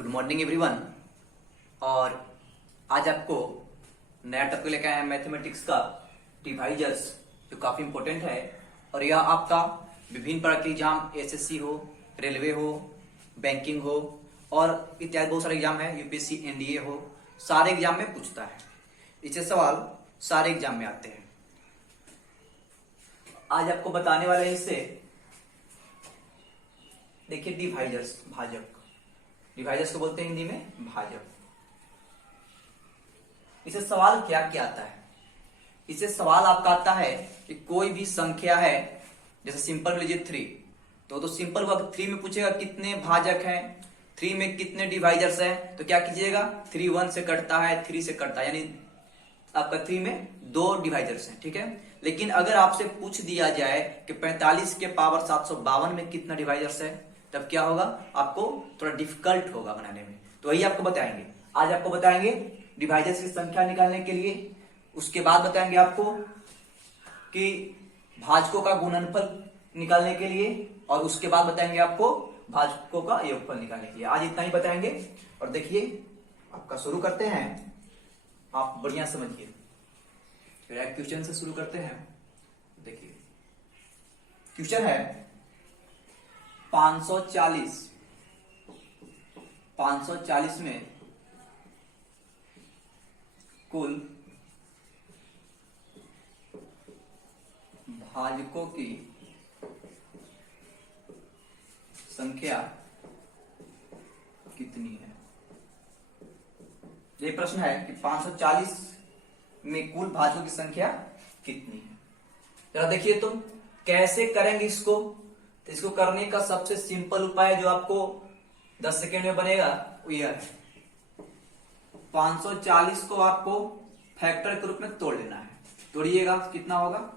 Good morning everyone. और आज आपको नया टॉपिक लेकर आए हैं मैथमेटिक्स का डिवाइजर्स, जो काफी इंपॉर्टेंट है। और यह आपका विभिन्न प्रकार के एग्जाम, एसएससी हो, रेलवे हो, बैंकिंग हो और इत्यादि बहुत सारे एग्जाम है, यूपीएससी, एनडीए हो, सारे एग्जाम में पूछता है। इससे सवाल सारे एग्जाम में आते हैं। आज आपको बताने वाले हैं इससे, देखिए डिवाइजर्स, भाजक। डिवाइजर्स को बोलते हैं हिंदी में भाजक। इसे सवाल क्या क्या आता है? इसे सवाल आपका आता है कि कोई भी संख्या है, जैसे सिंपल लीजिए 3, तो सिंपल को 3 में पूछेगा कितने भाजक हैं, 3 में कितने डिवाइजर्स हैं, तो क्या कीजिएगा 3 1 से कटता है, 3 से कटता है, यानी आपका 3 में 2 डिवाइजर्स हैं, ठीक है। लेकिन अगर आपसे पूछ दिया जाए कि 45 के पावर 752 में कितना डिवाइजर्स है, तब क्या होगा, आपको थोड़ा डिफिकल्ट होगा बनाने में। तो वही आपको बताएंगे, आज आपको बताएंगे डिवाइजर्स की संख्या निकालने के लिए। उसके बाद बताएंगे आपको कि भाजकों का गुणनफल निकालने के लिए, और उसके बाद बताएंगे आपको भाजकों का योगफल निकालने के लिए। आज इतना ही बताएंगे। और देखिए आपका शुरू करते हैं, आप बढ़िया समझिए। क्वेश्चन से शुरू करते हैं। देखिए क्वेश्चन है 540 में कुल भाजकों की संख्या कितनी है। ये प्रश्न है कि 540 में कुल भाजकों की संख्या कितनी है। जरा देखिए तुम कैसे करेंगे इसको। तो इसको करने का सबसे सिंपल उपाय जो आपको 10 सेकेंड में बनेगा वो यह है, 540 को आपको फैक्टर के रूप में तोड़ लेना है। तोड़िएगा कितना होगा,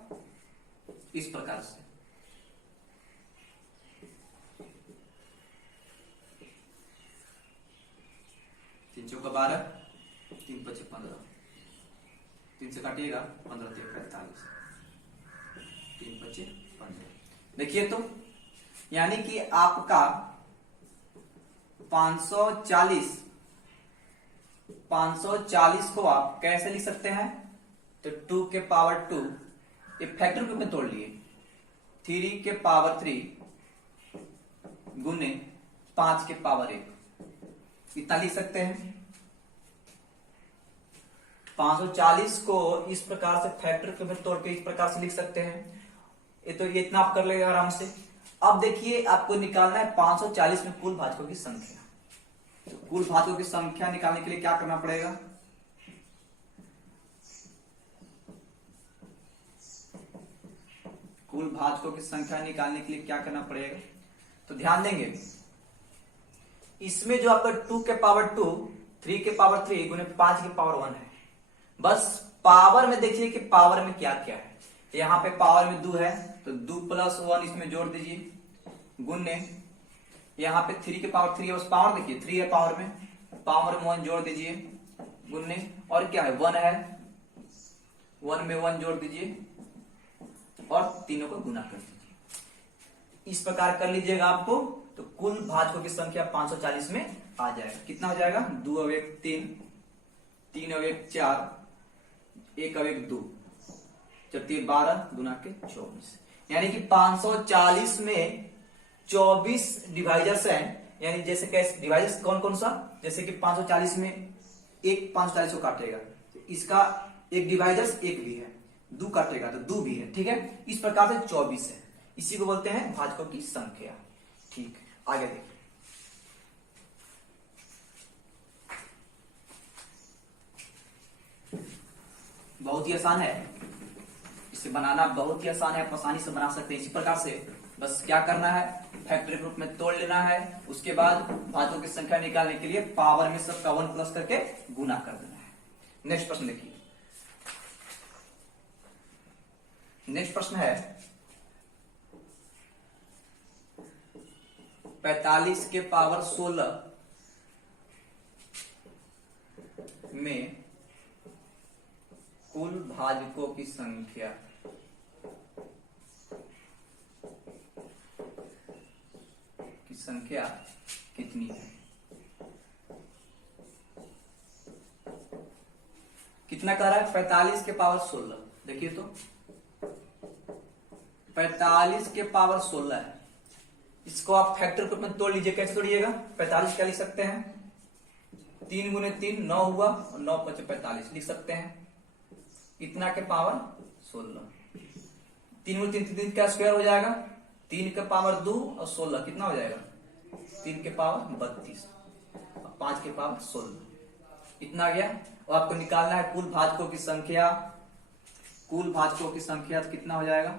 इस प्रकार से। तीन चौका 12, 3 5 15, 3 से काटिएगा 15 3 45, 3 5 15। देखिए तो यानी कि आपका 540 को आप कैसे लिख सकते हैं, तो 2 के पावर 2, ये फैक्टर ग्रुप में तोड़ लिए, 3 के पावर 3 गुने 5 के पावर 1, इतना लिख सकते हैं। 540 को इस प्रकार से फैक्टर ग्रुप में तोड़ के इस प्रकार से लिख सकते हैं। ये इतना आप कर लेंगे आराम से। अब देखिए आपको निकालना है 540 में कुल भाजकों की संख्या। तो कुल भाजकों की संख्या निकालने के लिए क्या करना पड़ेगा, कुल भाजकों की संख्या निकालने के लिए क्या करना पड़ेगा, तो ध्यान देंगे इसमें जो आपका 2 के पावर 2, 3 के पावर 3 गुने 5 के पावर 1 है। बस पावर में देखिए कि पावर में क्या क्या है। यहां पे पावर में 2 है तो 2 + 1 इसमें जोड़ दीजिए, गुने यहाँ पे 3 के पावर 3 है, बस पावर देखिए 3 है पावर में 1 जोड़ दीजिए, गुने, और क्या है 1 है, 1 में 1 जोड़ दीजिए और तीनों को गुना कर दीजिए। इस प्रकार कर लीजिएगा आपको, तो कुल भाजकों की संख्या 540 में आ जाएगा। कितना हो जाएगा, 2 और 1 3, 3 और 1 4, 1 और 1 2, 4 12 गुना के 24, यानी कि 540 में 24 डिवाइजर्स हैं। यानी जैसे कैसे डिवाइजर्स कौन कौन सा, जैसे कि 540 में एक 540 को काटेगा तो इसका एक डिवाइजर्स एक भी है, 2 काटेगा तो 2 भी है, ठीक है। इस प्रकार से 24 है, इसी को बोलते हैं भाजकों की संख्या। ठीक, आगे देखिए। बहुत ही आसान है, इसे बनाना बहुत ही आसान है, आप आसानी से बना सकते हैं इसी प्रकार से। बस क्या करना है, फैक्टर ग्रुप में तोड़ लेना है, उसके बाद भाजकों की संख्या निकालने के लिए पावर में सबका 1 प्लस करके गुना कर देना है। नेक्स्ट प्रश्न देखिए। नेक्स्ट प्रश्न है 45 के पावर 16 में कुल भाजकों की संख्या संख्या कितनी है। कितना कह रहा है 45 के पावर 16। देखिए तो 45 के पावर 16 है। इसको आप फैक्टर ग्रुप में तोड़ लीजिए। कैसे तोड़िएगा? 45 क्या लिख सकते हैं? 3 गुने 3 9 हुआ और 9 × 45 लिख सकते हैं। इतना के पावर 16। 3 गुने 3 क्या स्क्वायर हो जाएगा? 3 के पावर 2 और 16 कितना हो जाएगा? 3 के पावर 32 और 5 के पावर 16 इतना आ गया। और आपको निकालना है कुल भाजकों की संख्या। कुल भाजकों की संख्या तो कितना हो जाएगा?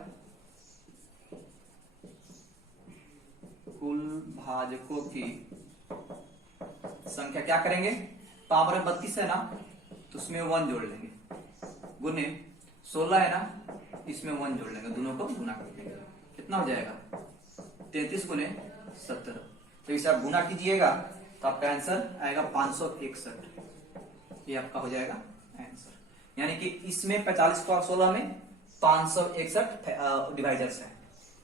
कुल भाजकों की संख्या क्या करेंगे? पावर में 32 है ना, तो उसमें 1 जोड़ लेंगे, गुने 16 है ना, इसमें 1 जोड़ लेंगे, दोनों को गुना कर देंगे। कितना हो जाएगा? 33 गुने 17। तो इसे आप गुना कीजिएगा तो आपका आंसर आएगा 561। ये आपका हो जाएगा आंसर। यानी कि इसमें 45 और 16 में 561 डिवाइजर्स है।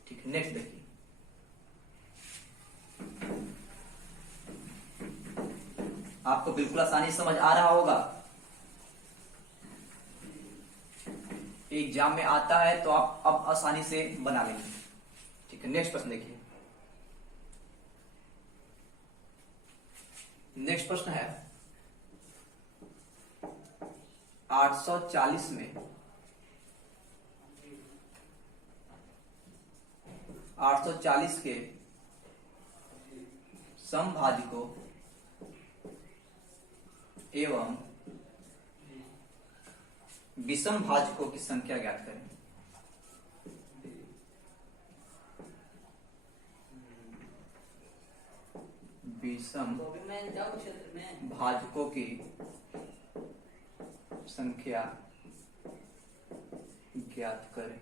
ठीक है, नेक्स्ट देखिए। आपको बिल्कुल आसानी समझ आ रहा होगा। एग्जाम में आता है तो आप अब आसानी से बना लेंगे। ठीक है, नेक्स्ट प्रश्न देखिए। नेक्स्ट प्रश्न है 840 में 840 के समभाजकों एवं विषम भाजकों की संख्या ज्ञात करें। विषम भाजकों की संख्या ज्ञात करें।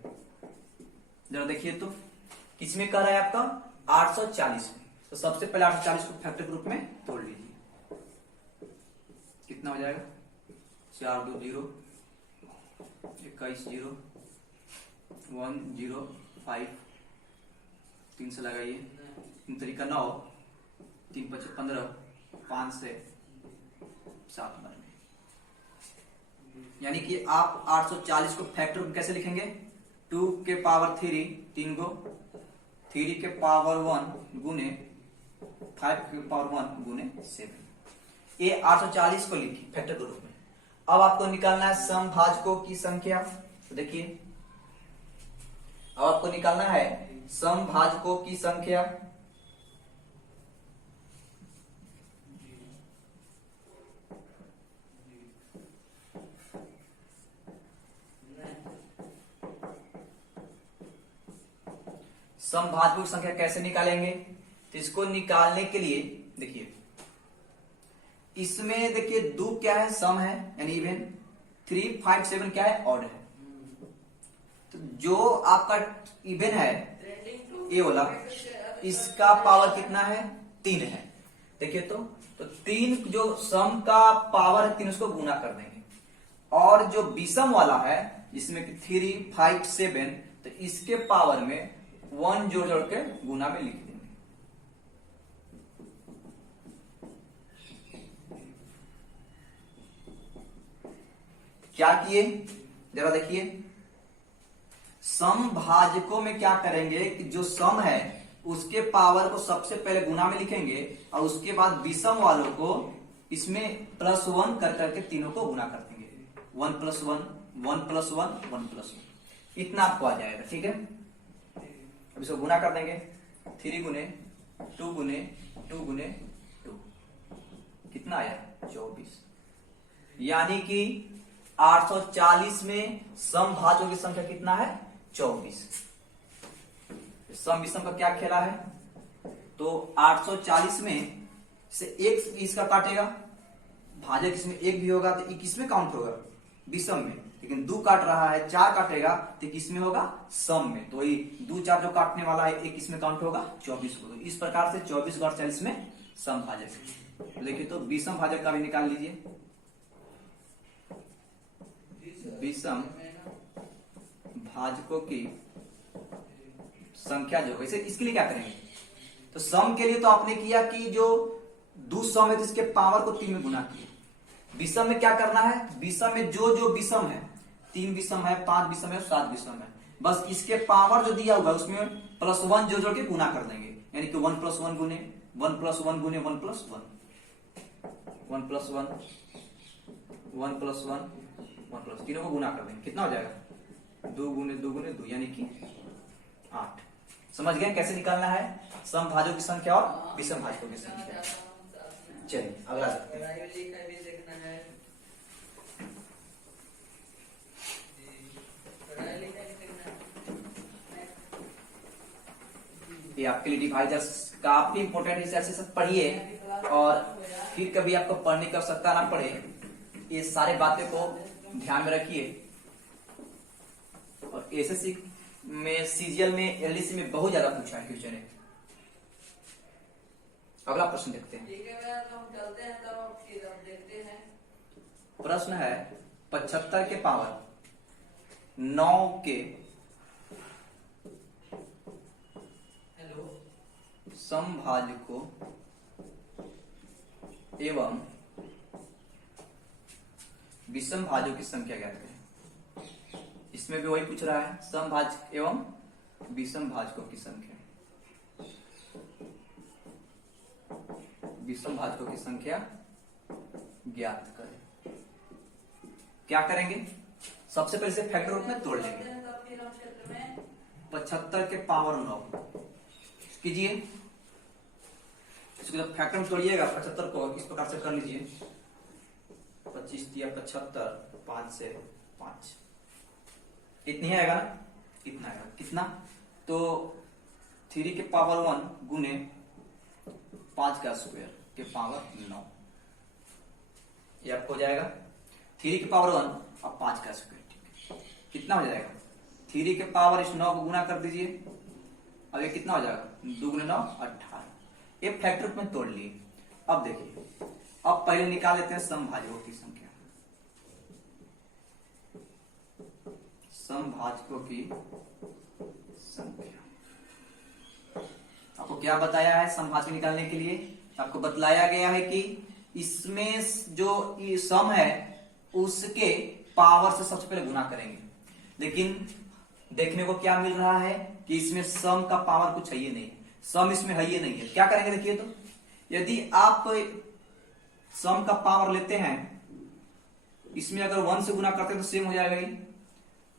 जरा देखिए तो किसमें कह रहा है आपका? 840 में। तो सबसे पहले 840 को फैक्टर ग्रुप में तोड़ लीजिए। कितना हो जाएगा? 4 2 0 21 0 1 0 5 3 से लगाइए, 3 तरीका 9 3 5 15 5 से 7 बार में। यानी कि आप 840 को फैक्टर में कैसे लिखेंगे? 2 के पावर 3 3 गो, 3 के पावर 1 गुने 5 के पावर 1 गुने 7। ये 840 को लिखिए फैक्टर ग्रुप में। अब आपको निकालना है समभाजकों की संख्या। तो देखिए, अब आपको निकालना है समभाजकों की संख्या। समभाजकों की संख्या कैसे निकालेंगे? तो इसको निकालने के लिए देखिए, इसमें देखिए 2 क्या है? सम है यानी इवन। 3 5 7 क्या है? ऑड है। तो जो आपका इवन है ये वाला, इसका पावर कितना है? 3 है। देखिए तो 3 जो सम का पावर है 3 उसको गुना कर देंगे। और जो विषम वाला है जिसमें 3 5 7, तो इसके पावर में 1 जोड़ जोड़ के गुना में लिख देंगे। क्या किए? जरा देखिए, समभाजकों में क्या करेंगे कि जो सम है उसके पावर को सबसे पहले गुना में लिखेंगे और उसके बाद विषम वालों को इसमें +1 कर करके तीनों को गुना कर देंगे। 1 + 1 1 + 1 1 + 1 इतना आपको आ जाएगा। ठीक है, अब इसको गुना कर देंगे। 3 गुने 2 गुने 2 गुने 2 कितना आया? 24। यानी कि 840 में समभाजकों की संख्या कितना है? 24। सम विषम का क्या खेला है? तो 840 में से एक इसका काटेगा, भाजक इसमें एक भी होगा तो किसमें काउंट होगा? विषम में। लेकिन 2 काट रहा है, 4 काटेगा तो किसमें होगा? सम में। तो ये 2 4 जो काटने वाला है एक इसमें काउंट होगा 24 को। इस प्रकार से 24 और 40 में समभाजक। देखिए तो विषम भाजक का भी निकाल लीजिए। विषम भाजकों की संख्या जो वैसे इसके लिए क्या करेंगे? तो सम के लिए तो आपने किया कि जो 2 सम है तो इसके पावर को 3 में गुना किया। विषम में क्या करना है, विषम में जो जो विषम है, 3 विषम है, 5 विषम है, 7 विषम है, बस इसके पावर जो दिया हुआ है उसमें +1 जोड़ के गुना कर देंगे, यानी कि 1 + 1 गुने 1 + 1 गुने 1 + 1 1 + 1 1 + 1 1 +, तीनों को गुना कर देंगे, कितना हो जाएगा 2 गुने 2 गुने 2 यानी कि 8। समझ गए कैसे निकालना है समभाजकों की संख्या और विषम भाजकों की संख्या। चलिए अगला देखते हैं। ये आपके लिए डिवाइजर्स काफी इंपॉर्टेंट है, ऐसे सब पढ़िए और फिर कभी आपको पढ़ने की आवश्यकता ना पड़े, ये सारे बातें को ध्यान में रखिए। और एसएससी में, सीजीएल में, एलडीसी में बहुत ज्यादा पूछा है क्वेश्चन है। अगला प्रश्न देखते हैं। ठीक है, तो हम चलते हैं तब फिर हम देखते हैं। प्रश्न है 75 के पावर 9 के समभाजकों एवं विषम भाजकों की संख्या ज्ञात करें। इसमें भी वही पूछ रहा है, समभाजक एवं विषम भाजकों की संख्या, विषम भाजकों की संख्या ज्ञात करें। क्या करेंगे, सबसे पहले से फैक्टर रूप में तोड़ लेंगे। 75 के पावर 9 कीजिए, इसको जब फैक्टर में तोड़िएगा 75 को इस प्रकार से कर लीजिए, 25 दिया 75, 5 से 5 इतनी आएगा ना, इतना आएगा, कितना तो 3 के पावर 1 गुने 5 का स्क्वायर के पावर 9, ये आपको हो जाएगा 3 के पावर 1 और 5 का स्क्वायर, ठीक है, कितना हो जाएगा 3 के पावर इस 9 को गुना कर दीजिए, अब ये कितना हो जाएगा 2 गुने 9 18, ये फैक्टर रूप में तोड़ लिए। अब देखिए, अब पहले निकाल लेते हैं समभाजकों की संख्या, समभाजकों की संख्या। आपको क्या बताया है समभाजक निकालने के लिए, आपको बतलाया गया है कि इसमें जो सम है उसके पावर से सबसे पहले गुना करेंगे, लेकिन देखने को क्या मिल रहा है कि इसमें सम का पावर कुछ है ही नहीं, सम इसमें है ही नहीं है। क्या करेंगे देखिए, तो यदि आप सम का पावर लेते हैं, इसमें अगर 1 से गुना करते हैं तो सेम हो जाएगा, ये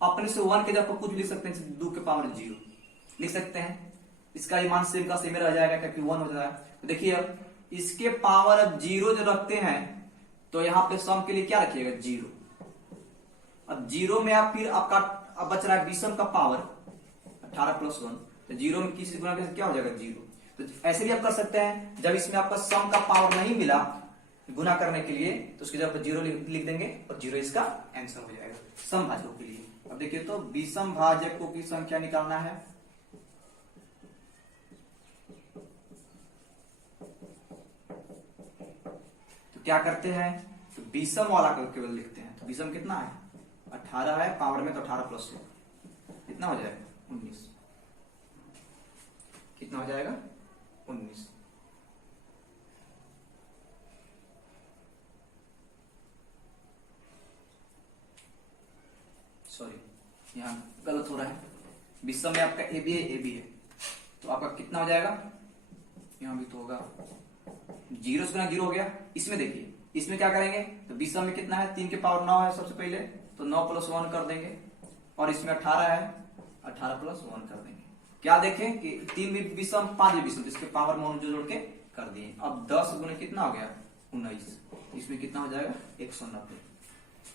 अपने से 1 के जगह कुछ लिख सकते हैं, 2 के पावर 0 लिख सकते हैं, इसका मान सेम का सेम रह जाएगा क्योंकि 1 हो जाएगा। तो देखिए अब इसके पावर अब 0 जो रखते हैं तो यहां पे सम के लिए क्या रखिएगा 0, अब 0 में आप फिर आपका अब बच रहा है विषम का पावर 18 + 1, तो 0 में किसी गुना क्या हो जाएगा 0। तो ऐसे भी आप कर सकते हैं, जब इसमें आपका सम का पावर नहीं मिला गुना करने के लिए तो उसकी जगह पर 0 लिख देंगे और 0 इसका आंसर हो जाएगा समभाजकों के लिए। अब देखिए तो विषम भाजकों की संख्या निकालना है, तो क्या करते हैं, तो विषम वाला को केवल लिखते हैं। तो विषम कितना है 18 है, पावर में तो 18 + 1 कितना हो जाएगा 19, कितना हो जाएगा 19। सॉरी यहां गलत हो रहा है, विषम में आपका ए बी है, ए बी है, तो आपका कितना हो जाएगा, यहां भी तो होगा 0 से गुना 0 हो गया। इसमें देखिए, इसमें क्या करेंगे, तो विषम में कितना है 3 के पावर 9 है सबसे पहले, तो 9 + 1 कर देंगे, और इसमें 18 है 18 + 1 कर देंगे। क्या देखें कि 3 भी विषम 5 भी विषम, इसके पावर में जोड़ के कर दिए। अब 10 गुने कितना हो गया 19, इसमें कितना हो जाएगा 190।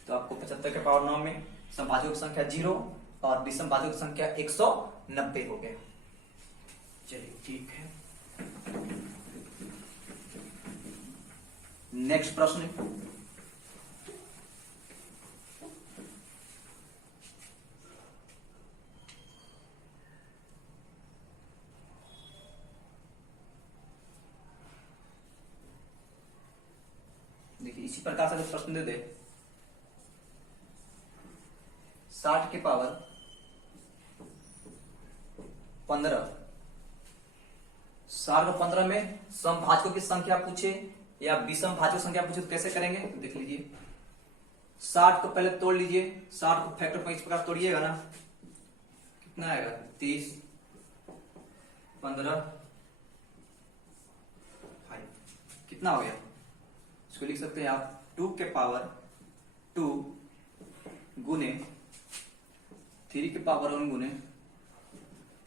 तो आपको 75 के पावर 9 में समभाजकों की संख्या 0 और विषम भाजकों की संख्या 190 हो गया। चलिए ठीक है, नेक्स्ट प्रश्न, देखिए इसी प्रकार से प्रश्न दे दे 60 के पावर 15, 60 और 15 में समभाजकों की संख्या पूछे या विषम भाज्य संख्या पूछे तो कैसे करेंगे, तो देख लीजिए 60 को पहले तोड़ लीजिए, 60 को फैक्टर पर इस प्रकार तोड़िएगा ना, कितना आएगा 30, 15, 5, कितना हो गया, इसको लिख सकते हैं आप 2 के पावर 2 गुने 3 के पावर 1 गुने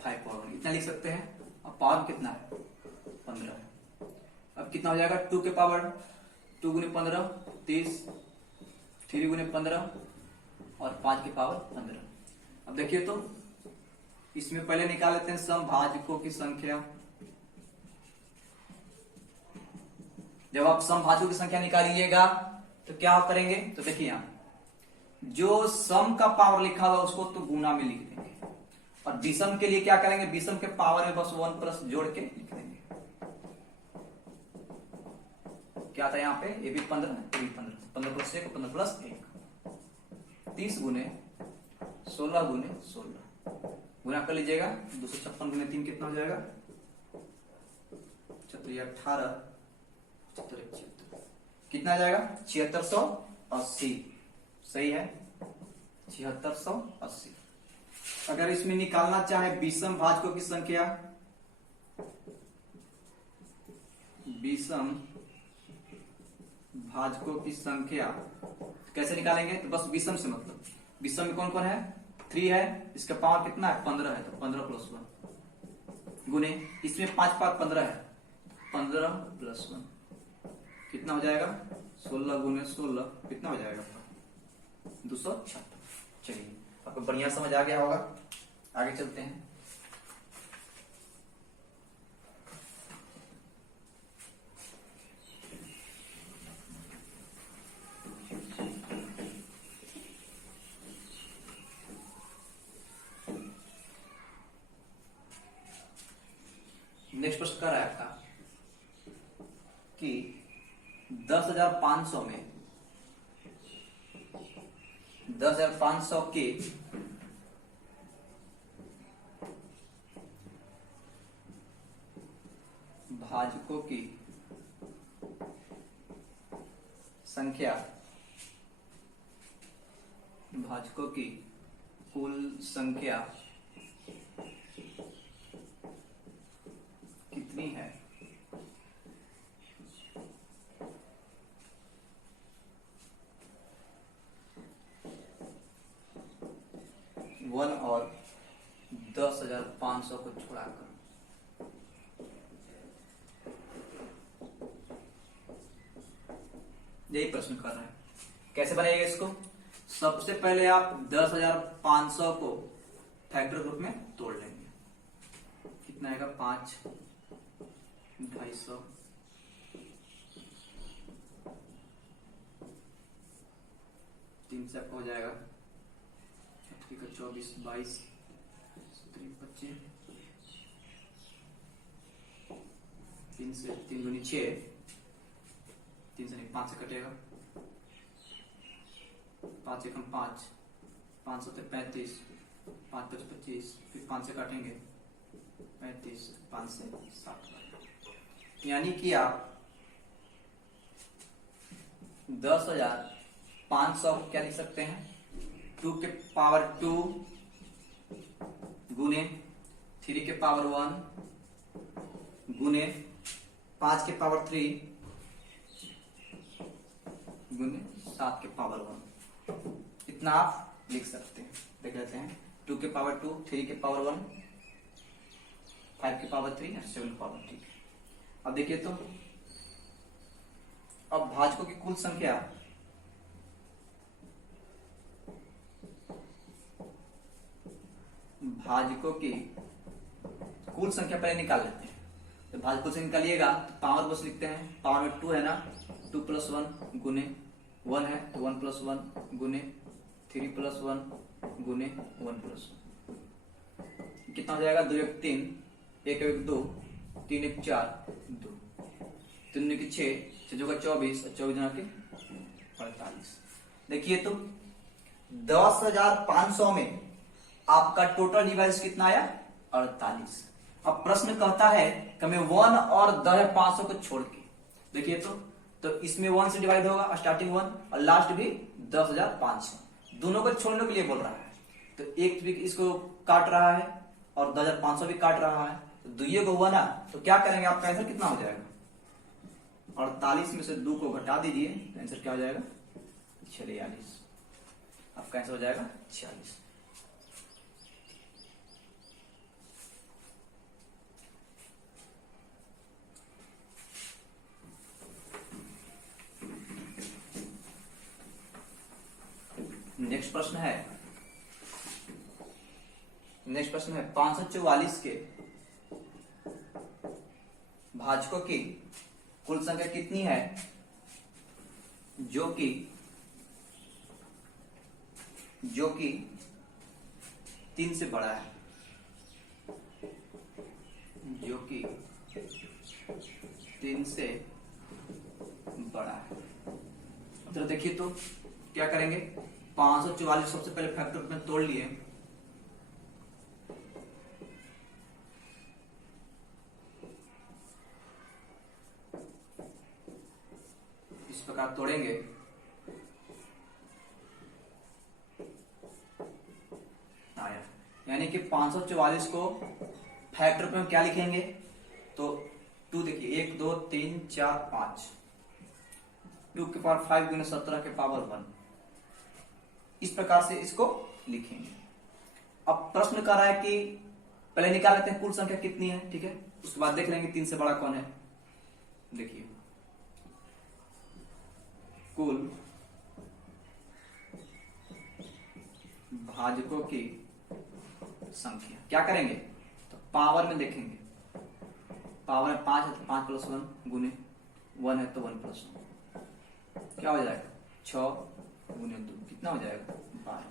5 पावर 1, इतना लिख सकते हैं। अब पावर कितना है 15 है। अब कितना हो जाएगा 2 के पावर 2 गुने 15 30, 3 गुने 15 और 5 के पावर 15। अब देखिए तो इसमें पहले निकाल लेते हैं समभाजकों की संख्या। जब आप समभाजकों की संख्या निकालिएगा तो क्या करेंगे, तो देखिए यहां जो सम का पावर लिखा हुआ उसको तो गुना में लिख देंगे, और विषम के लिए क्या करेंगे, विषम के पावर में बस 1 प्लस जोड़ के लिख देंगे। क्या था यहाँ पे, ये भी 15 है, ये भी 15, 15 प्लस 1 15 प्लस 1, 30 गुने 16 गुने 16 गुना कर लीजिएगा, 256 गुने 3 कितना हो जाएगा 18, 76, कितना आ जाएगा 7680, सही है 7680। अगर इसमें निकालना चाहे विषम भाजकों की संख्या, विषम भाजकों की संख्या कैसे निकालेंगे, तो बस विषम से मतलब, विषम में कौन कौन है 3 है, इसका पावर कितना है 15 है, तो 15 प्लस 1 गुने इसमें 5 पावर 15 है, 15 प्लस 1 कितना हो जाएगा 16 गुने 16 कितना हो जाएगा 276। चलिए आपको बढ़िया समझ आ गया होगा, आगे चलते हैं। नेक्स्ट प्रश्न कर रहा है आपका कि 10,500 में 10,500 के भाजकों की संख्या, भाजकों की कुल संख्या कितनी है, वन और 10,500 को छोड़ाकर। यही प्रश्न कर रहे हैं, कैसे बनाइएगा इसको। सबसे पहले आप 10,500 को फैक्टर ग्रुप में तोड़ लेंगे, कितना आएगा 5, 250, 3 से आपका हो जाएगा 24, 22, 25, 3 से 3 दूनी 6, 3 से नहीं 5 से कटेगा, 5 एकम 5, 5 से 35, 5 5 25, फिर 5 से काटेंगे 35, 5 से 60, यानी कि आप 10,500 क्या लिख सकते हैं 2 के पावर 2 गुने 3 के पावर 1 गुने 5 के पावर 3 गुने 7 के पावर 1, इतना आप लिख सकते हैं। देख लेते हैं 2 के पावर 2, 3 के पावर 1, 5 के पावर 3 और 7 के पावर, ठीक है। अब देखिए तो अब भाजकों की कुल संख्या, भाजकों की कुल संख्या पहले निकाल लेते हैं। तो भाजकों से निकालिएगा तो पावर बस लिखते हैं, पावर में 2 है ना, 2 प्लस 1 गुने 1 है तो 1 प्लस 1 गुने 3 प्लस 1 गुने 1 प्लस 1, कितना हो जाएगा 2 1 3, 1 1 2, 3 1 4 2, 3 1 6, 6 का 24 और 24 गुना के 48। देखिए तो 10,500 में आपका टोटल डिवाइस कितना आया 48। अब प्रश्न कहता है कि हमें 1 और 10,500 को छोड़ के, देखिए तो तो इसमें 1 से डिवाइड होगा, स्टार्टिंग 1 और लास्ट भी 10,500। दोनों को छोड़ने के लिए बोल रहा है, तो एक भी इसको काट रहा है और 10,500 भी काट रहा है, तो दुइये को हुआ ना, तो क्या करेंगे, आपका आंसर कितना हो जाएगा, 48 में से 2 को घटा दीजिए, तो आंसर क्या हो जाएगा, 46। आपका आंसर हो जाएगा 46। नेक्स्ट प्रश्न है 544 के भाजकों की कुल संख्या कितनी है जो कि 3 से बड़ा है, जो कि 3 से बड़ा है। तो देखिए, तो क्या करेंगे, 544 सबसे पहले फैक्टर में तोड़ लिए, इस प्रकार तोड़ेंगे, आया, यानी कि 544 को फैक्टर में क्या लिखेंगे, तो 2 देखिए, 1 2 3 4 5, 2 के पावर 5 गुने 17 के पावर 1, इस प्रकार से इसको लिखेंगे। अब प्रश्न कर रहा है कि पहले निकाल लेते हैं कुल संख्या कितनी है, ठीक है, उसके बाद देख लेंगे 3 से बड़ा कौन है। देखिए, कुल भाजकों की संख्या क्या करेंगे, तो पावर में देखेंगे, पावर में 5 है तो 5 + 1 गुने 1 है तो 1 + 1, क्या हो जाएगा, 6 गुने 2, कितना हो जाएगा, 12।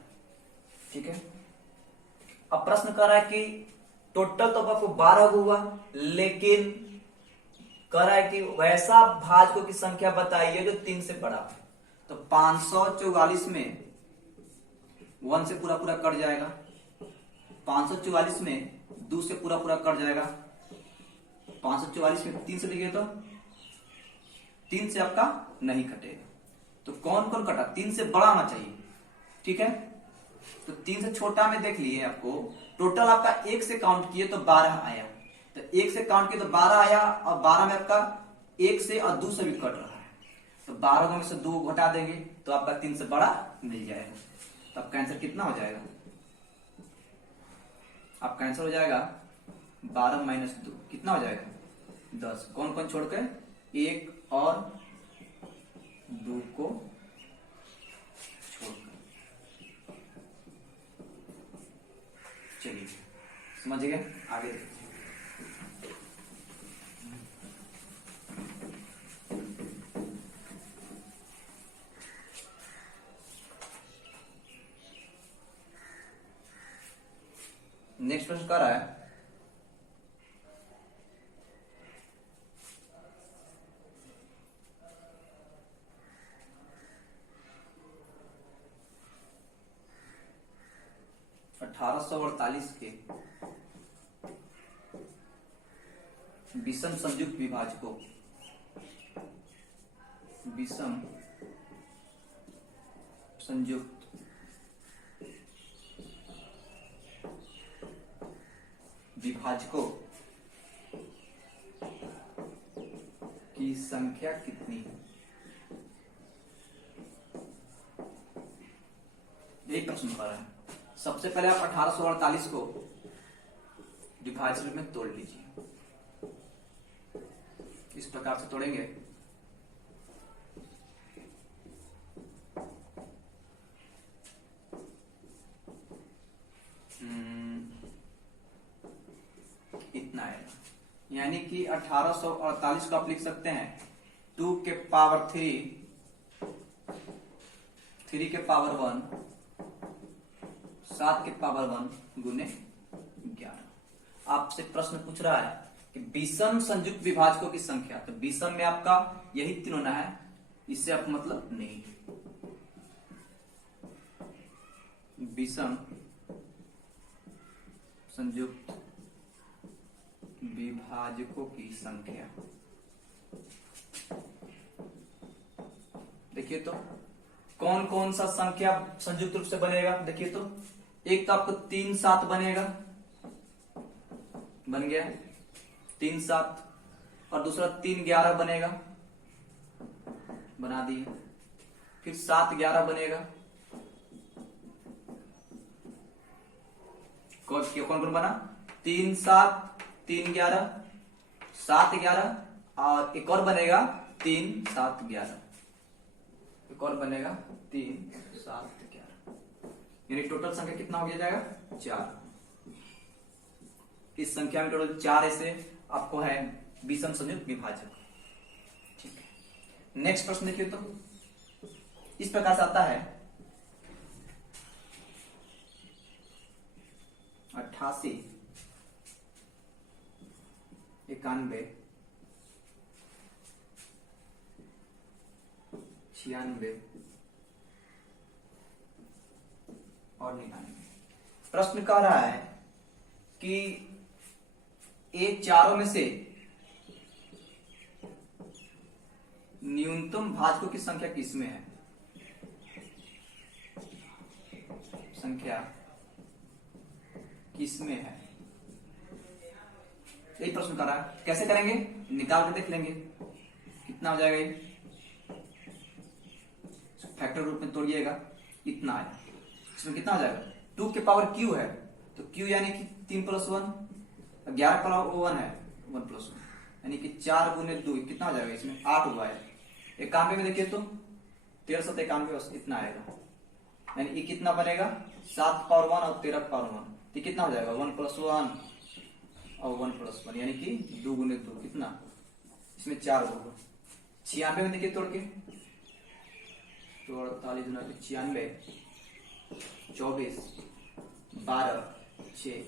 ठीक है, अब प्रश्न कर रहा है कि टोटल तो आपको 12 हुआ, लेकिन कह रहा है कि वैसा भाजकों की संख्या बताइए जो 3 से बड़ा है। तो 544 में 1 से पूरा पूरा कट जाएगा, 544 में 2 से पूरा पूरा कट जाएगा, 544 में 3 से लिखिए तो 3 से आपका नहीं कटेगा। तो कौन कौन कटा, 3 से बड़ा होना चाहिए, ठीक है। तो 3 से छोटा में देख लिए आपको, टोटल आपका 1 से काउंट किए तो 12 आया, तो 1 से काउंट किए तो 12 आया, और 12 में आपका 1 से और 2 से भी कट रहा है, तो 12 में से 2 घटा देंगे तो आपका 3 से बड़ा मिल जाएगा। तो आपका आंसर कितना हो जाएगा, आपका आंसर हो जाएगा 12 - 2, कितना हो जाएगा, 10। कौन कौन छोड़कर, 1 और 2 को छोड़कर। चलिए समझ गए, आगे देखते हैं। नेक्स्ट प्रश्न कर रहा है, के विषम संयुक्त विभाजकों, विषम संयुक्त विभाजकों की संख्या कितनी है, यही प्रश्न कर रहा है। सबसे पहले आप 1848 को विभाजक में तोड़ लीजिए, इस प्रकार से तोड़ेंगे, इतना है, यानी कि 1848 को आप लिख सकते हैं 2 के पावर 3, 3 के पावर 1, 7 के पावर 1 गुने 11। आपसे प्रश्न पूछ रहा है कि विषम संयुक्त विभाजकों की संख्या, तो विषम में आपका यही 3 होना है, इससे आप मतलब नहीं, विषम संयुक्त विभाजकों की संख्या देखिए तो कौन कौन सा संख्या संयुक्त रूप से बनेगा, देखिए तो एक तो आपको 3 7 बनेगा, बन गया 3 7, और दूसरा 3 11 बनेगा, बना दिए। फिर 7 11 बनेगा, कौन कौन बना, 3 7 3 11 7 11, और एक और बनेगा 3 7 11, एक और बनेगा 3 7 11, यानी टोटल संख्या कितना हो जाएगा 4। इस संख्या में टोटल 4 ऐसे आपको है विषम संयुक्त विभाजक। ठीक है, नेक्स्ट प्रश्न देखिए तो इस प्रकार से आता है 88 91 96 और 99। प्रश्न कह रहा है कि ये चारों में से न्यूनतम भाजकों की संख्या किसमें है, संख्या किसमें है, यही प्रश्न कर रहा है। कैसे करेंगे, निकाल के देख लेंगे कितना हो जाएगा, ये फैक्टर रूप में तोड़िएगा, इतना है। इसमें कितना हो जाएगा, 2 के पावर क्यू है, तो क्यू यानी कि 3 + 1, 11 पावर 1 है 1 + 1, यानी कि 4 × 2 कितना हो जाएगा, इसमें 8 हुआ है। 91 में देखिए तो 13 7 91 इतना आएगा, यानी ये कितना बनेगा 7 पावर 1 और 13 पावर 1, तो कितना हो जाएगा 1 + 1 और 1 + 1, यानी कि 2 × 2 कितना, इसमें 4 होगा। 96 में देखिए तोड़ के, तो 48 × 96 24 12 6,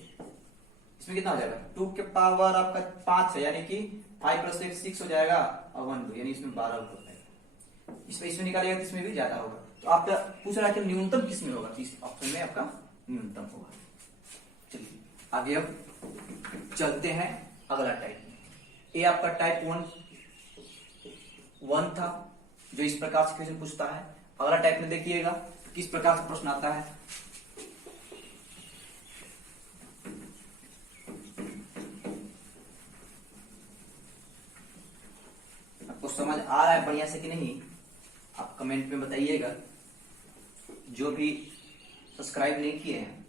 इसमें कितना हो जाएगा 2 के पावर आपका 5 है, यानी कि 5 + 1 6 हो जाएगा, और 1 2, यानी इसमें 12 हो जाएगा। इसमें निकालिएगा तो इसमें भी ज्यादा होगा। तो आप पूछ रहा है कि न्यूनतम किसमें होगा, तो इस ऑप्शन में आपका न्यूनतम होगा। चलिए आगे अब चलते हैं अगला टाइप। ये आपका टाइप 1 था, जो इस प्रकार से क्वेश्चन पूछता है। अगला टाइप में देखिएगा किस प्रकार से प्रश्न आता है। आपको समझ आ रहा है बढ़िया से कि नहीं, आप कमेंट में बताइएगा। जो भी सब्सक्राइब नहीं किए हैं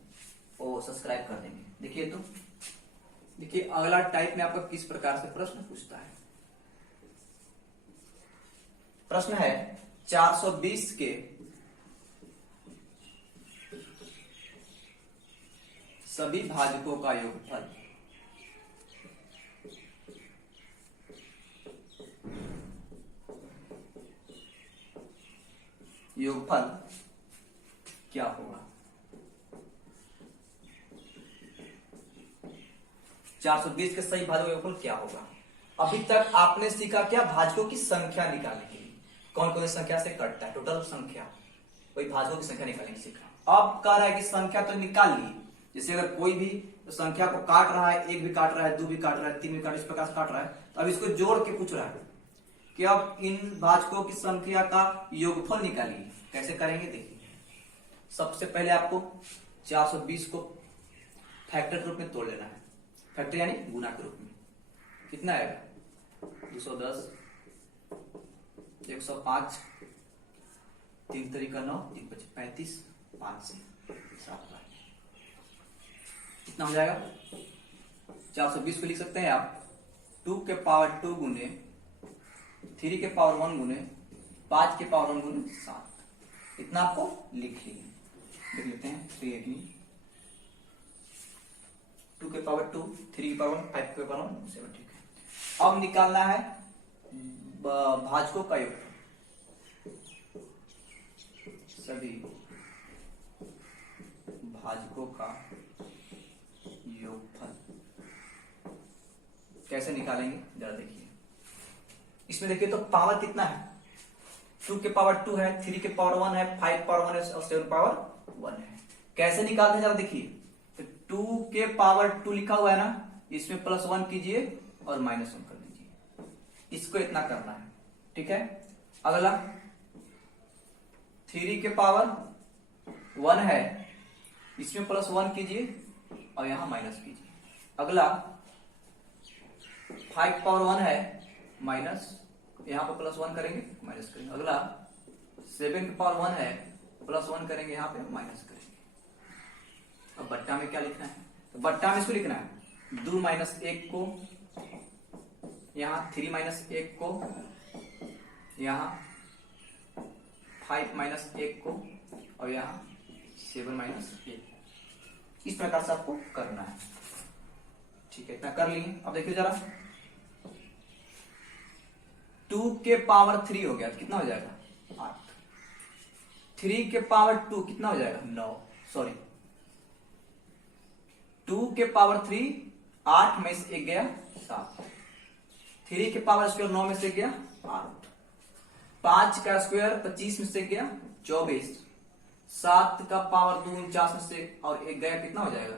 वो सब्सक्राइब कर देंगे। देखिए तो देखिए अगला टाइप में आपका किस प्रकार से प्रश्न पूछता है। प्रश्न है 420 के सभी भाजकों का योगफल क्या होगा। 420 के सही भाजकों का योगफल क्या होगा। अभी तक आपने सीखा क्या, भाजकों की संख्या निकालने के लिए कौन कौन सी संख्या से कटता है, टोटल संख्या, वही भाजकों की संख्या निकालने की सीखा। अब कह रहा है कि संख्या तो निकाल ली, जैसे अगर कोई भी संख्या को काट रहा है, 1 भी काट रहा है, 2 भी काट रहा है, 3 भी काट, इस प्रकार से काट रहा है, तो अब इसको जोड़ के पूछ रहा है कि अब इन भाजकों की संख्या का योगफल निकालिए। कैसे करेंगे देखिए। सबसे पहले आपको 420 को फैक्टर रूप में तोड़ लेना है, फैक्टर यानी गुना के रूप में। कितना आएगा 210, 105, 3 3 9, 3 5 35, 5 से 7 बार कितना हो जाएगा। 420 को लिख सकते हैं आप 2 के पावर 2 गुने 3 के पावर 1 गुने 5 के पावर 1 गुने 7, इतना आपको लिख लीजिए। लिख लेते हैं 3 2 के पावर 2, 3 के पावर 1, 5 के पावर 1, 7, ठीक है। अब निकालना है भाजकों का योग, सभी भाजकों का योगफल कैसे निकालेंगे जरा देखिए। इसमें देखिए तो पावर कितना है, 2 के पावर 2 है, 3 के पावर 1 है, 5 पावर 1 है और 7 पावर 1 है। कैसे निकालते हैं जरा देखिए। तो 2 के पावर 2 लिखा हुआ है ना, इसमें +1 कीजिए और -1 कर दीजिए, इसको इतना करना है, ठीक है। अगला 3 के पावर 1 है, इसमें +1 कीजिए और यहां माइनस कीजिए। अगला 5 के पावर 1 है, माइनस, यहां पर +1 करेंगे, माइनस करेंगे। अगला 7 के पावर 1 है, +1 करेंगे, यहां पे माइनस करेंगे। अब बट्टा में क्या लिखना है, तो बट्टा में इसको लिखना है 2 माइनस 1 को, यहां 3 माइनस 1 को, यहां 5 माइनस 1 को, और यहां 7 माइनस 1। इस प्रकार से आपको करना है। ठीक है, इतना कर लिए। अब देखिए जरा, 2 के पावर 3 हो गया, कितना हो जाएगा 8। 3 के पावर 2 कितना हो जाएगा 9, सॉरी 2 के पावर 3 8 में से 1 गया 7। 3 के पावर स्क्वायर 9 में से गया 8। 5 का स्क्वायर 25 में से गया 24। 7 का पावर 2 49 में से और 1 गया, कितना हो जाएगा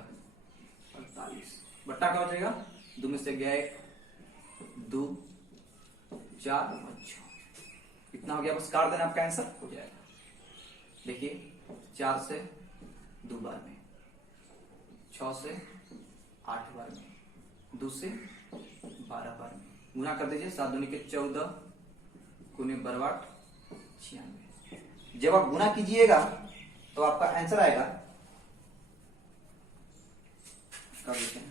48। बट्टा क्या हो जाएगा, 2 में से गया 1, 2 4 और 6, कितना हो गया, बस काट देना, आपका आंसर हो जाएगा। देखिए 4 से 2 बार में, 6 से 8 बार में, 2 से 12 बार में, गुना कर दीजिए। 7 दूनी के 14, गुने 12 96। जब आप गुना कीजिएगा तो आपका आंसर आएगा, क्या देखें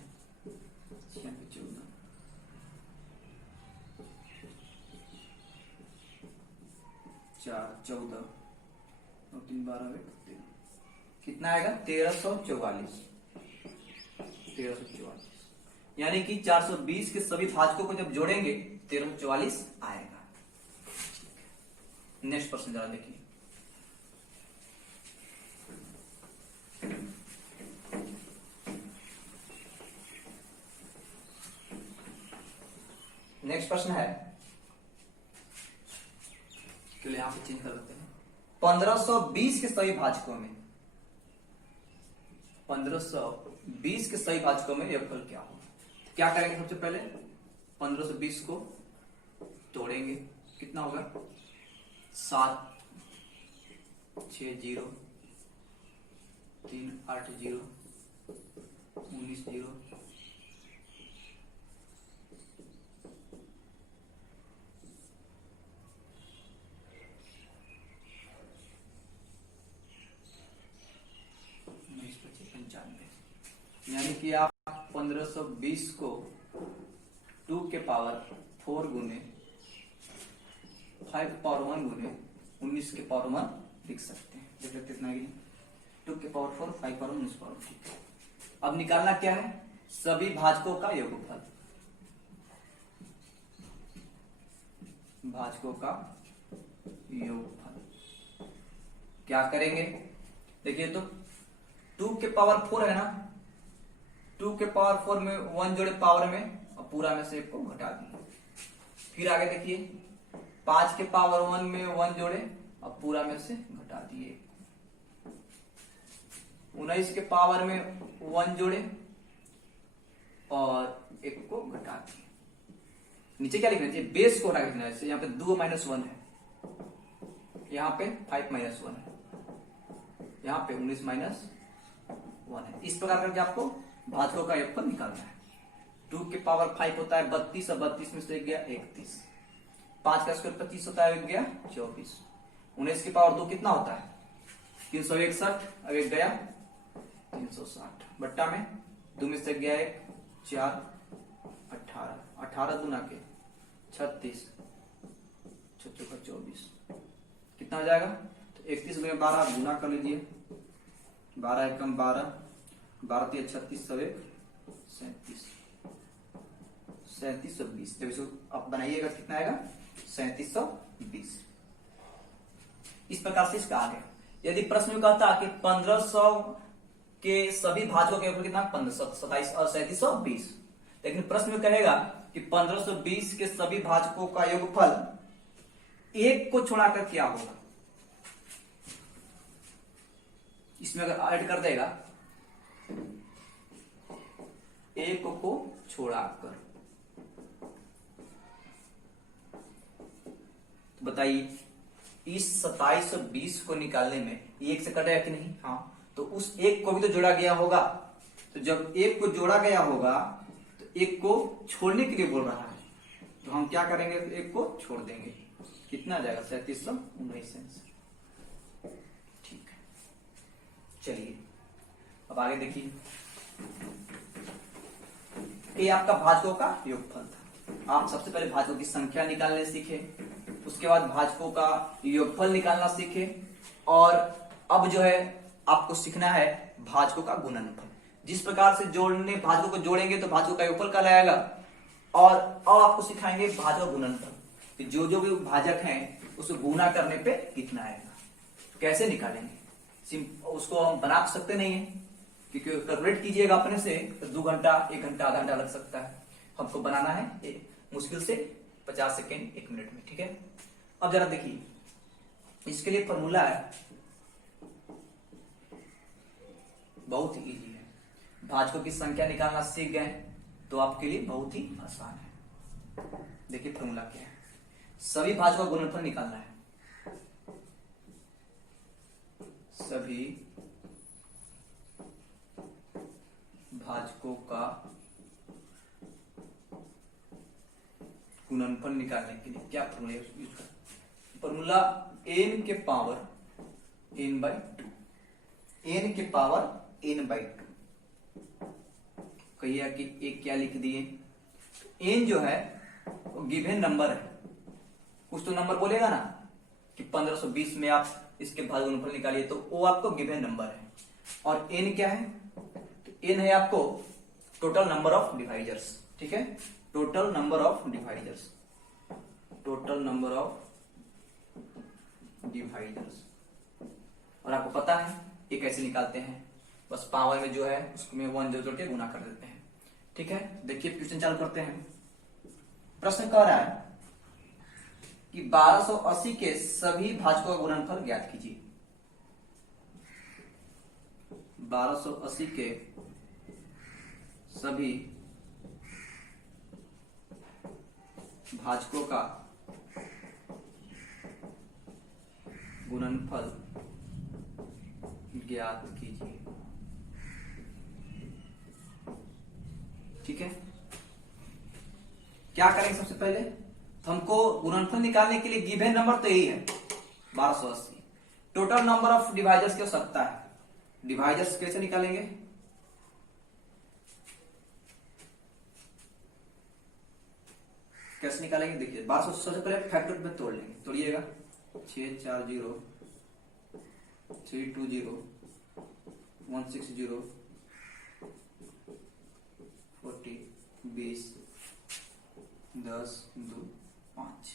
14 4 14 और 3 12 में 13, कितना आएगा 1344। 1344 यानी कि 420 के सभी भाजकों को जब जोड़ेंगे 1344 आएगा। नेक्स्ट प्रश्न जरा देखिए, नेक्स्ट प्रश्न है, चलिए यहां पे चेंज कर लेते हैं। 1520 के सभी भाजकों में, 1520 के सही भाजकों में योगफल क्या होगा। क्या करेंगे, सबसे पहले 1520 को तोड़ेंगे, कितना होगा 7 6 0 3 8 0 19 0 95। यानी कि आप 1520 को 2 के पावर 4 गुने 5 पावर 1 गुने 19 के पावर 1 लिख सकते हैं। देख लेते इतना ही, 2 के पावर 4 5 पावर 19 पावर 1। अब निकालना क्या है, सभी भाजकों का योगफल, भाजकों का योगफल क्या करेंगे। देखिए तो 2 के पावर 4 है ना, 2 के पावर 4 में 1 जोड़े पावर में और पूरा में से 1 को घटा दिए। फिर आगे देखिए 5 के पावर 1 में 1 जोड़े और पूरा में से घटा दिए। 19 के पावर में 1 जोड़े और 1 को घटा दिए। नीचे क्या लिखना चाहिए, बेस को हटा लिखना है। यहाँ पे 2 माइनस 1 है, यहाँ पे 5 माइनस 1 है, यहाँ पे 19 माइनस 1 है। इस प्रकार करके आपको भाजकों का योगफल निकालना है। 2 के पावर 5 होता है 32 और 32 में से गया 31। 5 का स्क्वायर 25 होता है, 1 गया 24। 19 के पावर 2 कितना होता है 361 और 1 गया 360। बट्टा में 2 में से गया 1 4 18 18 दूना के 36 छक्के का 24, कितना हो जाएगा, तो 31 में 12 गुना कर लीजिए। 12 एकम 12 12 3 36 सब 1 37 3720। जब इसको आप बनाइएगा कितना आएगा 3720। इस प्रकार से इसका आ गया। यदि प्रश्न में कहता कि 1500 के सभी भाजकों के ऊपर कितना 27 और 3720, लेकिन प्रश्न में कहेगा कि 1520 के सभी भाजकों का योगफल 1 को छोड़ाकर क्या होगा। इसमें अगर ऐड कर देगा 1 को छोड़ाकर, तो बताइए इस 27 और 20 को निकालने में ये एक से कटेगा कि नहीं? हाँ, तो उस एक को भी तो जोड़ा गया होगा। तो जब एक को जोड़ा गया होगा तो एक को छोड़ने के लिए बोल रहा है, तो हम क्या करेंगे? तो एक को छोड़ देंगे। कितना आ जाएगा? 3719। ठीक है, चलिए अब आगे देखिए। ये आपका भाजकों का योगफल था। आप सबसे पहले भाजकों की संख्या निकालने सीखे, उसके बाद भाजकों का योगफल निकालना सीखे, और अब जो है आपको सीखना है भाजकों का गुणनफल। जिस प्रकार से जोड़ने भाजकों को जोड़ेंगे तो भाजकों का योगफल कहलाएगा, और अब आपको सिखाएंगे भाजकों का गुणनफल कि जो जो भी भाजक हैं उसको गुना करने पे कितना आएगा, कैसे निकालेंगे। उसको हम बना सकते नहीं है, क्योंकि कैलकुलेट कीजिएगा अपने से तो 2 घंटा, 1 घंटा, आधा घंटा लग सकता है। हमको बनाना है मुश्किल से 50 सेकेंड 1 मिनट में। ठीक है, अब जरा देखिए, इसके लिए फॉर्मूला है, बहुत ही इजी है। भाजकों की संख्या निकालना सीख गए तो आपके लिए बहुत ही आसान है। देखिए फॉर्मूला क्या है, सभी भाजकों का गुणनफल निकालना है। सभी भाजकों का गुणनफल निकालने के लिए क्या फॉर्मूला यूज करें? फॉर्मूला n के पावर n/2, n के पावर n/2। कहिए कि एक क्या लिख दिए, n जो है वो गिवन नंबर है, कुछ तो नंबर बोलेगा ना कि 1520 में आप इसके भाजक गुणनफल निकालिए, तो वो आपको गिवन नंबर है। और n क्या है? n है आपको टोटल नंबर ऑफ डिवाइजर्स। ठीक है, total number of divisors, total number of divisors. और आपको पता है ये कैसे निकालते हैं, बस पावर में जो है उसमें 1 जोड़ के गुना कर देते हैं। ठीक है, देखिए क्वेश्चन चालू करते हैं। प्रश्न कह रहा है कि 1280 के सभी भाजकों का गुणनफल ज्ञात कीजिए। 1280 के सभी भाजकों का गुणनफल ज्ञात कीजिए। ठीक है, क्या करेंगे? सबसे पहले तो हमको गुणनफल निकालने के लिए गिवन नंबर तो यही है 1280। टोटल नंबर ऑफ डिवाइजर्स की आवश्यकता है। डिवाइजर्स कैसे निकालेंगे? कैसे निकालेंगे? देखिए 1200 सबसे पहले फैक्टर में तोड़ लेंगे। तोड़िएगा 640 320 160 40 20 10 2 5।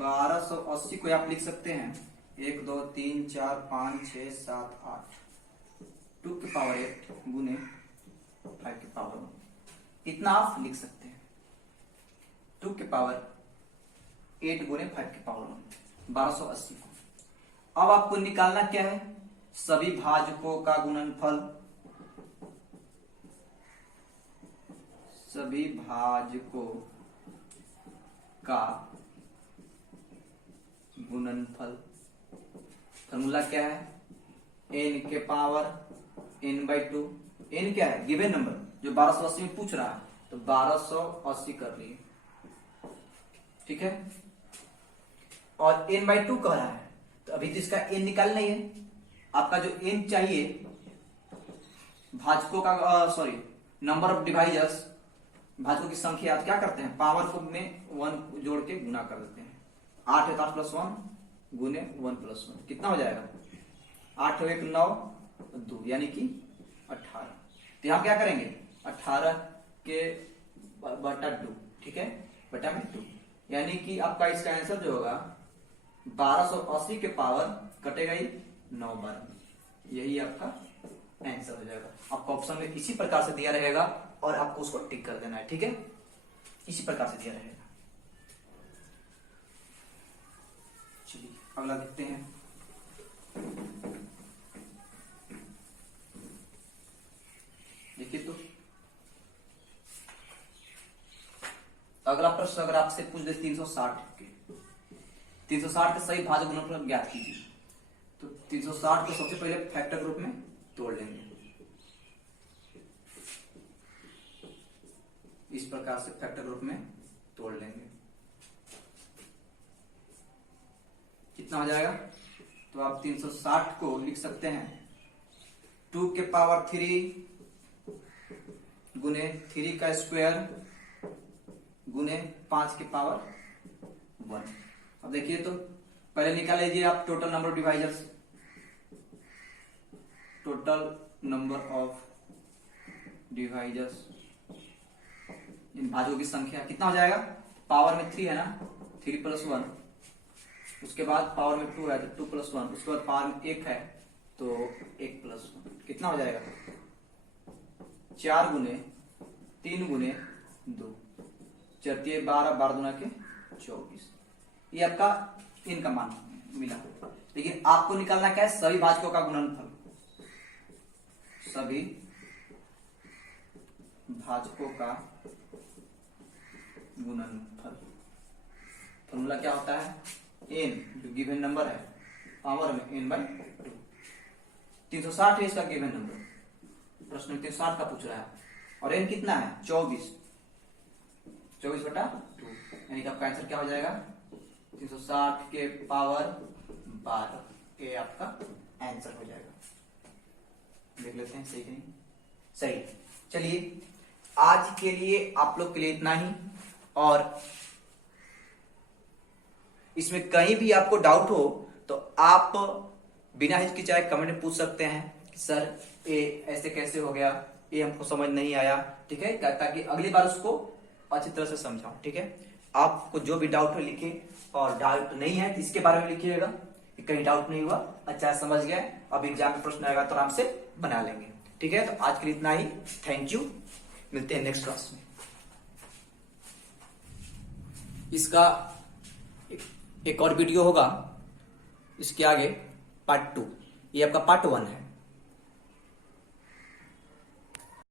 1280 को आप लिख सकते हैं 1 2 3 4 5 6 7 8 2 के पावर 8 गुने 5 के पावर 1। इतना आप लिख सकते हैं। 2 के पावर 8 गुने 5 के पावर 1, 1280 को। अब आपको निकालना क्या है? सभी भाजकों का गुणनफल, सभी भाजकों का गुणनफल। फॉर्मूला क्या है? n के पावर n/2। n क्या है? गिवन नंबर जो 1280 में पूछ रहा है, तो 1280 कर लिए। ठीक है, और n/2 कह रहा है, तो अभी तो इसका n निकालना ही है। आपका जो n चाहिए भाजकों का, सॉरी नंबर ऑफ डिवाइजर्स, भाजकों की संख्या, क्या करते हैं? पावर को में 1 जोड़ के गुना कर देते हैं। 8 है तो 8 + 1 गुने 1 + 1 कितना हो जाएगा? 8 1 9 2 यानी कि 18। तो यहां क्या करेंगे? 18 के बटा 2, ठीक है, बटा में 2, यानी कि आपका इसका आंसर जो होगा 1280 के पावर कटेगा ही 9 बार, यही आपका आंसर हो जाएगा। आपका ऑप्शन में इसी प्रकार से दिया रहेगा और आपको उसको टिक कर देना है। ठीक है, इसी प्रकार से दिया रहेगा। चलिए अगला देखते हैं। देखिए तो अगला प्रश्न अगर आपसे पूछ दे 360 के, 360 का सही भाजक गुणनफल ज्ञात कीजिए। तो 360 को सबसे पहले फैक्टर ग्रुप में तोड़ लेंगे, इस प्रकार से फैक्टर ग्रुप में तोड़ लेंगे। कितना हो जाएगा? तो आप 360 को लिख सकते हैं 2 के पावर 3 गुने 3 का स्क्वायर गुने 5 के पावर 1। अब देखिए, तो पहले निकाल लीजिए आप total number of divisors, total number of divisors, इन भाजकों की संख्या कितना हो जाएगा? पावर में 3 है ना, 3 + 1, उसके बाद पावर में 2 है तो 2 + 1, उसके बाद पावर में 1 है तो 1 + 1, कितना हो जाएगा? 4 गुने 3 गुने 2, 4 × 12, 12 दूना के 24। ये आपका इनका मान मिला। लेकिन आपको निकालना क्या है? सभी भाजकों का गुणनफल, सभी भाजकों का गुणनफल। फॉर्मूला क्या होता है? n, जो गिवन नंबर है, पावर में n/2। 360 है इसका गिवन नंबर, प्रश्न में 360 का पूछ रहा है, और n कितना है? 24, 24/2, यानी कि आपका आंसर क्या हो जाएगा? 360 के पावर 12, ये आपका आंसर हो जाएगा। देख लेते हैं सही कि नहीं? सही। चलिए, आज के लिए आप लोग के लिए इतना ही, और इसमें कहीं भी आपको डाउट हो तो आप बिना हिचकिचाए कमेंट में पूछ सकते हैं कि सर ये ऐसे कैसे हो गया, ये हमको समझ नहीं आया, ठीक है, ताकि अगली बार उसको अच्छी तरह से समझाऊं। ठीक है, आपको जो भी डाउट हो लिखिए, और डाउट नहीं है तो इसके बारे में लिखिएगा कि कहीं डाउट नहीं हुआ, अच्छा समझ गया, अब एग्जाम में प्रश्न आएगा तो आराम से बना लेंगे। ठीक है, तो आज के लिए इतना ही। थैंक यू, मिलते हैं नेक्स्ट क्लास में। इसका एक और वीडियो होगा इसके आगे, पार्ट 2, ये आपका पार्ट 1 है।